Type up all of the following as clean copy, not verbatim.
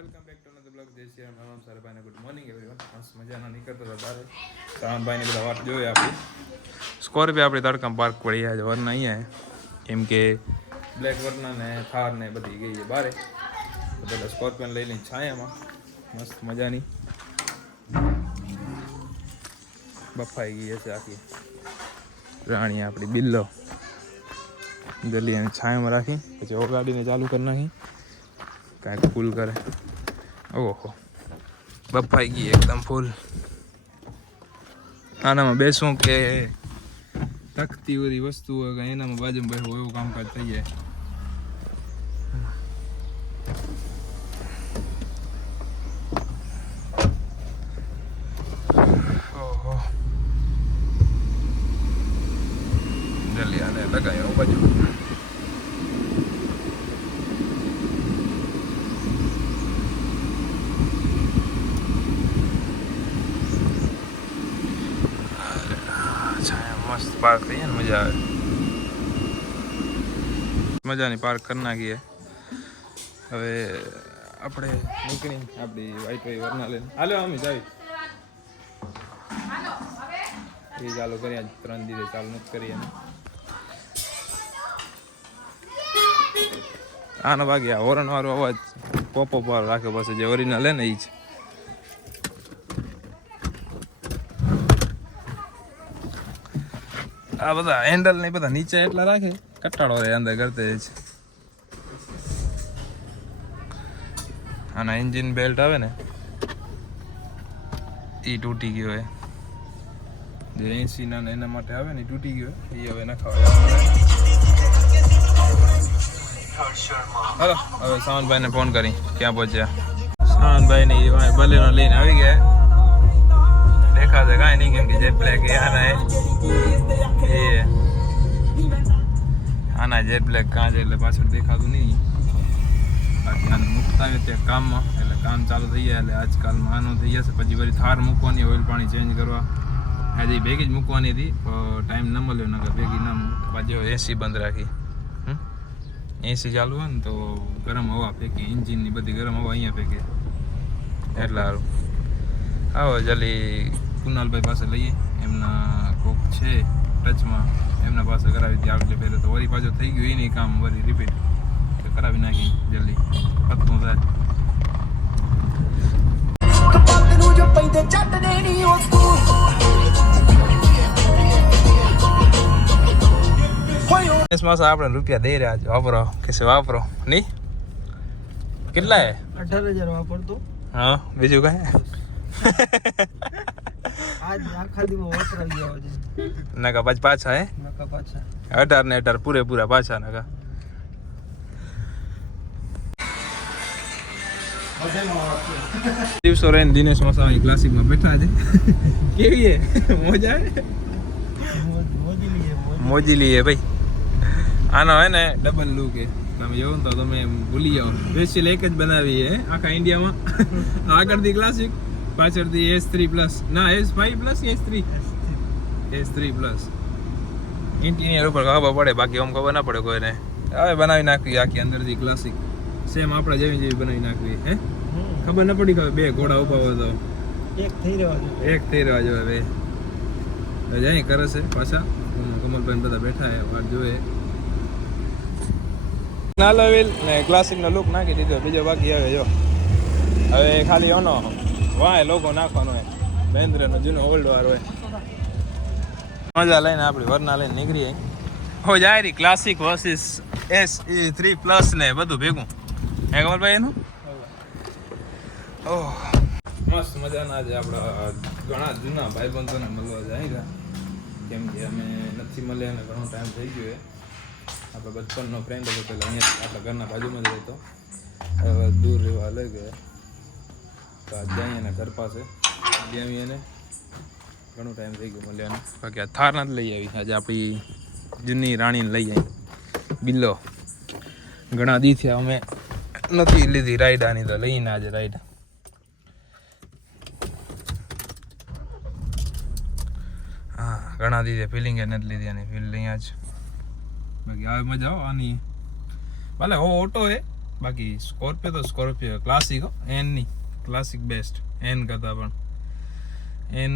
Welcome back to another blog. જય શ્રી રામ. રામ સારા ભાઈને good morning everyone. મસ્ત મજાના નીકળતો હતા બારે શ્રાવણભાઈને બધા વાત જોઈએ આપણી સ્કોર્પિયો આપણી તડકામાં પાર્ક પડી આજે વરના અહીંયા કેમ કે બ્લેક વરના ને થાર ને બધી ગઈ છે બારે તો બધા સ્કોર્પિયોને લઈને છાયામાં મસ્ત મજાની બફાઈ ગઈ હશે આખી રાણી આપણી બિલ્લો ગલીયાની છાયામાં રાખી પછી ઓગાડીને ચાલુ કરી નાખી કાંઈક ફૂલ કરે. ઓહો બફાઈ ગઈ એકદમ ફૂલ. આનામાં બેસું કે તકતી બધી વસ્તુ હોય કે એનામાં બાજુમાં બેસવું એવું કામકાજ થઈ જાય. ઓહો જલ્દી આને લગાવ્યો બાજુ. મસ્ત પાર્ક થઈ ને મજા આવે. મજાની પાર્ક કરી નાખીએ. હવે આપણે નીકળી આપણી વાઈટ વાઈ વરના લઈને હાલો અમી જાવી એ ચાલુ કરી આજ 3 દિવસ ચાલુ નથી કરી અમે આના ભાગે આ હોરન વાળો અવાજ પોપો પર રાખે પાસે જે ઓરિજિનલ હે ને એ જ. આ બધા હેન્ડલ ને બધા નીચે એટલા રાખે કટાળો રહે અંદર કરતે જ. આના એન્જિન બેલ્ટ આવે ને એ તૂટી ગયો હોય જે 80 ના એના માટે આવે ને તૂટી ગયો એ હવે નખાવા. હાલો હવે સાવનભાઈ ને ફોન કરી ક્યાં પહોંચ્યા. સાવનભાઈ ને બલેનો લઈને આવી ગયા. देखा था कहीं नहीं क्योंकि जेट ब्लैक ये आना है ये आना जेट ब्लैक कहाँ जाए पाछળ દેખાતું નહીં. બાકી આને મૂકતા હોય ત્યાં કામમાં એટલે કામ ચાલુ થઈ જાય એટલે આજકાલમાં આનું થઈ જશે. પછી વળી થાર મૂકવાની ઓઇલ પાણી ચેન્જ કરવા આજે ભેગી જ મૂકવાની હતી ટાઈમ ન મળ્યો નકર ભેગી ના પાછી એસી બંધ રાખી. એસી ચાલુ હોય ને તો ગરમ હવા ફેંકી એન્જિનની બધી ગરમ હવા અહીંયા ફેંકે એટલે સારું. આવો જલ્દી કુનાલભાઈ પાસે લઈએ એમના કોક છે ટચમાં એમના પાસે કરાવી હતી આગળ પહેલે તો વળી પાછો થઈ ગયું એ નહીં કામ વળી રિપીટ કરાવી નાખી જલ્દી પતનું થાય. આપણે રૂપિયા દઈ રહ્યા છો વાપરો કે વાપરો નહીં કેટલા હે 18,000 વાપરતો. હા બીજું કઈ આજ આખા દિવસ વપરાઈ ગયો છે. નકા પછી પાછા હે નકા પાછા 18 ને 18 પૂરેપૂરા પાછા નકા. દિવસો રહીને દિનેશ મસાણી ક્લાસિકમાં બેઠા છે. કેવી હે મોજા મોજી લઈએ ભાઈ. આનો હે ને ડબલ લુક હે તમે જોવો ને તો તમે ભૂલી જાઓ. સ્પેશિયલ એક જ બનાવી હે આખા ઇન્ડિયામાં. આગળથી ક્લાસિક પાછળથી S3 પ્લસ ના S5 plus S3 plus interior ઉપર ખબર પડે બાકી આમ ખબર ના પડે કોઈને. હવે બનાવી નાખવી આખી અંદરથી ક્લાસિક સેમ આપણે જેવી બનાવી નાખવી હે ખબર ન પડી કે બે ઘોડા ઉભા હોય તો એક થઈ રહેવા જોઈએ. હવે જાય કરે છે પાછા કમલભાઈ બધા બેઠા હે વાત જોવે. નાલાવેલ ને ક્લાસિકનો લુક નાખી દીધો બીજો બાકી આવે જો હવે ખાલી ઓનો વાય લોગો નાખવાનો હોય મહેન્દ્રનો જૂનો ઓલ્ડ વાર હોય. મજા લઈને આપણી વરના લઈને નીકળીએ હો જાય રી ક્લાસિક વર્સિસ SE3 પ્લસ ને બધું ભેગું હે કમલભાઈ એનું. ઓહ મસ્ત મજાના છે આપણા ઘણા જૂના ભાઈબંધોને મળવા જાય કેમ કે અમે નથી મળ્યા ને ઘણો ટાઈમ થઈ ગયો. આપણે બચપનનો ફ્રેન્ડ હતો પેલા અહીંયા આપણા ઘરના બાજુમાં જ રહેતો હવે દૂર રહેવા લઈ ગયા તો આજ જઈએ એના ઘર પાસે ગયા એને ઘણો ટાઈમ થઈ ગયો મળ્યાને. બાકી આ થાર નથી લઈ આવી આજે આપણી જૂની રાણીને લઈ આવી બિલ્લો. ઘણા દી થયા અમે નથી લીધી રાઈડ આની તો લઈને આજે રાઈડ. હા ઘણા દી થયા ફિલિંગ નથી લીધી આની ફિલિંગ જ બાકી આવે મજા આવો આની ભલે હો ઓટો હે બાકી સ્કોર્પિયો ક્લાસિક એન ની ક્લાસિક બેસ્ટ એન કરતા પણ એન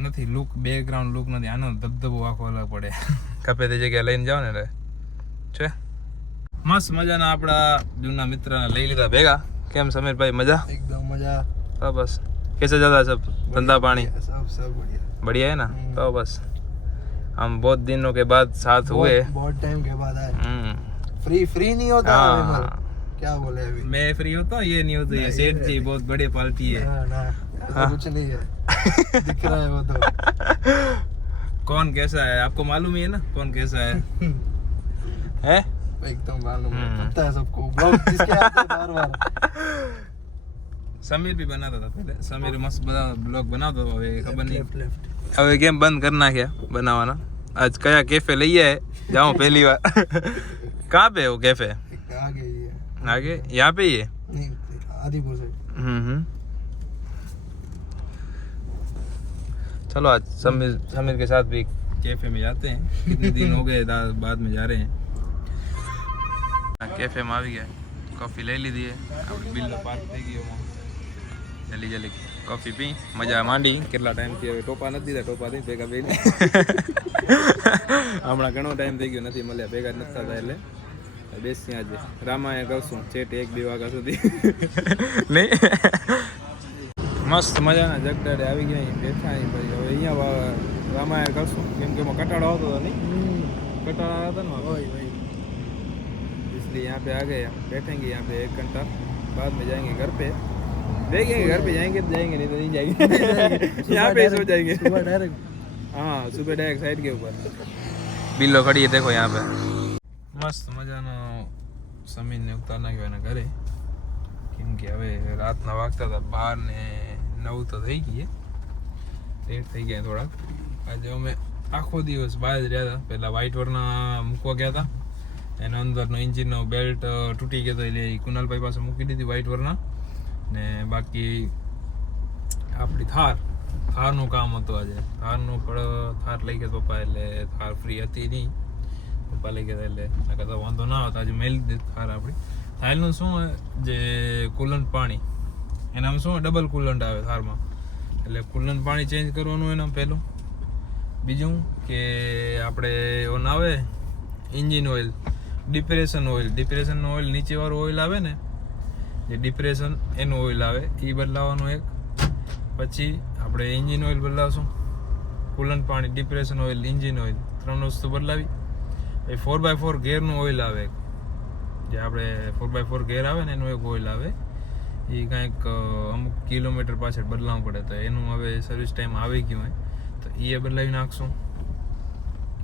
નથી લુક બેકગ્રાઉન્ડ લુક નથી આનો ધબધબો આખો અલગ પડે કપે તે જગ્યાએ લઈને જાવ ને એટલે છે મસ્ત મજાના આપણા જૂના મિત્રને લઈ લીધા ભેગા કેમ સમીરભાઈ મજા एकदम मजा तो बस कैसे चल रहा है सब धंधा पानी सब बढ़िया बढ़िया है ना तो बस हम बहुत दिनों के बाद साथ हुए बहुत टाइम के बाद आए फ्री नहीं होता हाँ। विमल क्या बोले अभी मैं फ्री होता हूँ ये नहीं होता ये सेठ जी बहुत बड़े पार्टी है ना ऐसा कुछ नहीं है दिख रहा है वो तो कौन कैसा है आपको मालूम ही है ना कौन कैसा है है एकदम मालूम है पता है सबको ब्लॉग जिसके आते हैं बार-बार समीर भी बनाता था पहले समीर मस्त बना ब्लॉग बनाता था હવે ખબર નહીં लेफ्ट હવે કેમ બંધ કરી નાખ્યા બનાવવાના આજ કયા કેફે લઈ આए जाऊं पहली बार कहाँ पे है वो कैफे आगे ही है आगे यहाँ पे ही है नहीं आदिपुर से चलो आज समीर के साथ भी कैफे में जाते हैं कितने दिन हो गए बाद में जा रहे हैं कैफे में આવી ગયા કોફી લઈ લીધી આપણે બિલ્લો પાર્ક થઈ ગયો જલ્દી જલ્દી કોફી પી મજા માંડી કેટલા ટાઈમથી હવે ટોપા નથી દીધા ટોપા થઈ ભેગા બેને હમણાં ઘણો ટાઈમ થઈ ગયો નથી મળ્યા ભેગા નથી થતા એટલે બેસી આજે રામાયણ કરશું છેટ 1-2 વાગ્યા સુધી નહીં મસ્ત મજાના જગડાડે આવી ગયા અહીં બેઠા અહીં પછી હવે અહીંયા રામાયણ કરશું કેમ કે એમાં કટાળો આવતો હતો નહીં કટાળો આવ્યા હતા ને वही वही इसलिए यहाँ पे आ गए हम बैठेंगे यहाँ पे 1 घंटा बाद में जाएंगे घर पे देखेंगे घर पे जाएंगे तो जाएंगे नहीं तो नहीं जाएंगे यहाँ पे सो जाएंगे सुबह डायरेक्ट हाँ सुबह डायरेक्ट साइड के ऊपर बिल्लो खड़ी है देखो यहाँ पे मस्त मजानो समीर ने उतार नाख्यो एना घरे केम के हवे रातना वागता था 12 ने 9 तो થઈ ગઈ લેટ થઈ ગયા થોડા આજે અમે આખો દિવસ બહાર જ રહ્યા હતા પહેલા વ્હાઈટ વરના મૂકવા ગયા હતા એનો અંદરનો એન્જિનનો બેલ્ટ તૂટી ગયો હતો એટલે કુનાલભાઈ પાસે મૂકી દીધી વ્હાઈટ વરના ને બાકી આપણી થારનું કામ હતું આજે થારનું પણ થાર લઈ ગયા પપ્પા એટલે થાર ફ્રી હતી નહીં પપ્પા લઈ ગયા એટલે નકર તો વાંધો ના આવતો આજે મેલી દીધી થાર આપણી થારનું શું જે કુલન્ટ પાણી એનામાં શું ડબલ કુલન્ટ આવે થારમાં એટલે કુલન્ટ પાણી ચેન્જ કરવાનું એના પહેલું બીજું કે આપણે ઓન આવે એન્જિન ઓઇલ ડિપ્રેશન ઓઇલ નીચેવાળું ઓઇલ આવે ને જે ડિપ્રેશન એનું ઓઇલ આવે એ બદલાવાનું એક પછી આપણે એન્જિન ઓઇલ બદલાવશું કુલન્ટ પાણી ડિપ્રેશન ઓઇલ એન્જિન ઓઇલ 3 વસ્તુ બદલાવી પછી 4x4 ગેરનું ઓઇલ આવે જે આપણે 4x4 ગેર આવે ને એનું એક ઓઇલ આવે એ કાંઈક અમુક કિલોમીટર પાછળ બદલાવવું પડે તો એનું હવે સર્વિસ ટાઈમ આવી ગયું હોય તો એ બદલાવી નાખશું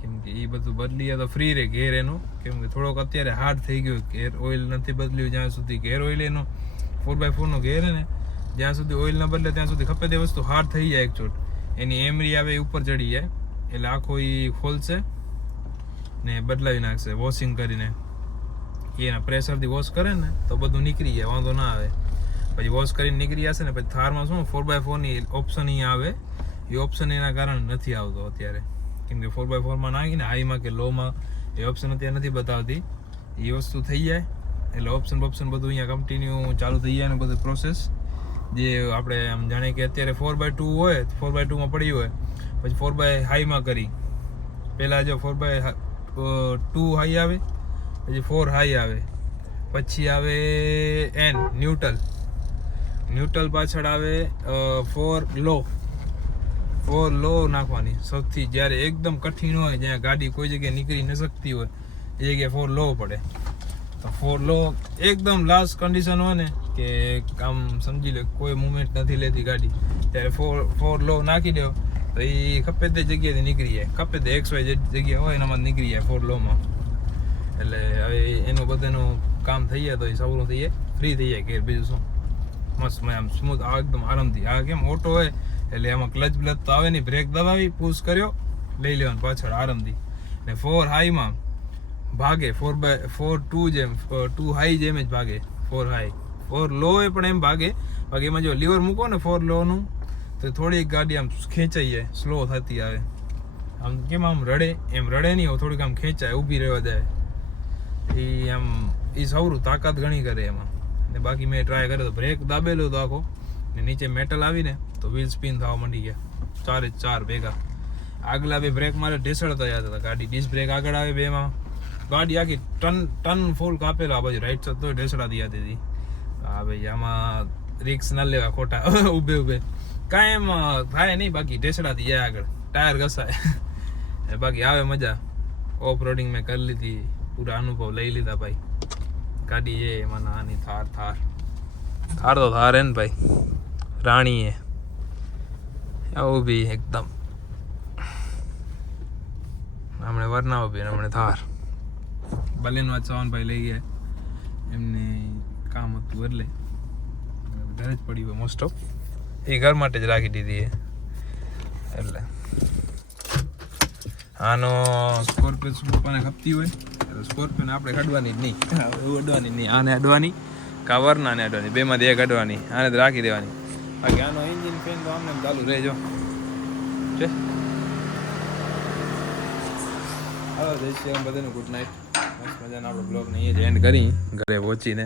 કેમ કે એ બધું બદલીએ તો ફ્રી રહે ગેર એનો કેમ કે થોડોક અત્યારે હાર્ડ થઈ ગયો ગેર ઓઇલ નથી બદલ્યું જ્યાં સુધી ગેર ઓઇલ એનો 4x4 નો ગેર હે ને જ્યાં સુધી ઓઇલ ન બદલે ત્યાં સુધી ખપે તે વસ્તુ હાર્ડ થઈ જાય એક ચોટ એની એમરી આવે એ ઉપર ચડી જાય એટલે આખો એ ખોલશે ને બદલાવી નાખશે વોશિંગ કરીને એના પ્રેશરથી વોશ કરે ને તો બધું નીકળી જાય વાંધો ના આવે પછી વોશ કરીને નીકળી જશે ને પછી થારમાં શું 4x4 ની ઓપ્શન અહીંયા આવે એ ઓપ્શન એના કારણે નથી આવતો અત્યારે કેમ કે 4x4 માં નાખીને હાઈમાં કે લોમાં એ ઓપ્શન અત્યારે નથી બતાવતી એ વસ્તુ થઈ જાય એટલે ઓપ્શન બધું અહીંયા કન્ટિન્યુ ચાલુ થઈ જાય ને બધું પ્રોસેસ જે આપણે આમ જાણે કે અત્યારે 4x2 હોય 4x2 માં પડી હોય પછી 4x હાઈમાં કરી પહેલાં જો 4x2 હાઈ આવે પછી 4 હાઈ આવે પછી આવે એન ન્યુટ્રલ પાછળ આવે 4 લો નાખવાની સૌથી જ્યારે એકદમ કઠિન હોય જ્યાં ગાડી કોઈ જગ્યાએ નીકળી ન શકતી હોય એ જગ્યાએ 4 લો પડે તો 4 લો એકદમ લાસ્ટ કન્ડિશન હોય ને કે આમ સમજી લે કોઈ મુવમેન્ટ નથી લેતી ગાડી ત્યારે 4 લો નાખી દો તો એ ખપે તે જગ્યાએથી નીકળી જાય ખપે તે XY જગ્યા હોય એનામાં નીકળી જાય 4 લોમાં એટલે હવે એનું બધાનું કામ થઈ જાય તો એ સવરું થઈ જાય ફ્રી થઈ જાય કે બીજું શું મસ્ત આમ સ્મૂથ આ એકદમ આરામથી આ કેમ ઓટો હોય એટલે એમાં ક્લચ બ્લચ તો આવે નહીં બ્રેક દબાવી પુશ કર્યો લઈ લેવાનું પાછળ આરામથી ને 4 હાઈમાં ભાગે 4x4 જેમ 2 હાઈ જેમ જ ભાગે 4 હાઈ 4 લો એ પણ એમ ભાગે બાકી એમાં જો લીવર મૂકો ને 4 લોનું તો થોડીક ગાડી આમ ખેંચાઈ જાય સ્લો થતી આવે આમ કેમ આમ રડે નહીં થોડીક આમ ખેંચાય ઊભી રહેવા જાય એ આમ એ સૌરું તાકાત ઘણી કરે એમાં. ને બાકી મેં ટ્રાય કર્યો તો બ્રેક દાબેલો તો આખો ને નીચે મેટલ આવીને તો વ્હીલ સ્પિન થવા માંડી ગયા 4 જ 4 ભેગા. આગલા બે બ્રેક મારે ઢેસડતા યાદ હતા. ગાડી ડિસ્ક બ્રેક આગળ આવે બેમાં, ગાડી આખી ટન ફૂલ કાપેલો આ બાજુ રાઈટ સાઈડ તો ઢેસડાતી યાદ હતી. હા ભાઈ આમાં રિક્સ ના લેવા ખોટા ઊભે કાંઈ એમ થાય નહીં, બાકી ઢેસડાતી જાય આગળ, ટાયર ઘસાય બાકી આવે મજા. ઓફ રોડિંગ મેં કરી લીધી, પૂરા અનુભવ લઈ લીધા ભાઈ. ગાડી એ એમાં નાની થાર તો થાર હે ને ભાઈ, રાણી હે આવું બી એકદમ. હમણે વરના ઉભી હમણે થાર. બલેનો આજ સવાનભાઈ લઈ ગયા, એમને કામ હતું એટલે ઘરે જ પડી હોય મોસ્ટ ઓફ. એ ઘર માટે જ રાખી દીધી એટલે. આનો સ્કોર્પિયો પપ્પાને ખપતી હોય એટલે સ્કોર્પિયોને આપણે કાઢવાની જ નહીં, અડવાની નહીં. આને અડવાની કાં વરનાને અડવાની, બેમાંથી એક અડવાની, આને જ રાખી દેવાની. બાકી આનો એન્જિન ફેન તો આમને ચાલુ રહેજો છે. હાલો જય શ્રી રામ બધાને, ગુડ નાઇટ. મસ્ત મજાનો આપણે બ્લોગને અહીંયા જ એન્ડ કરી ઘરે પહોંચીને.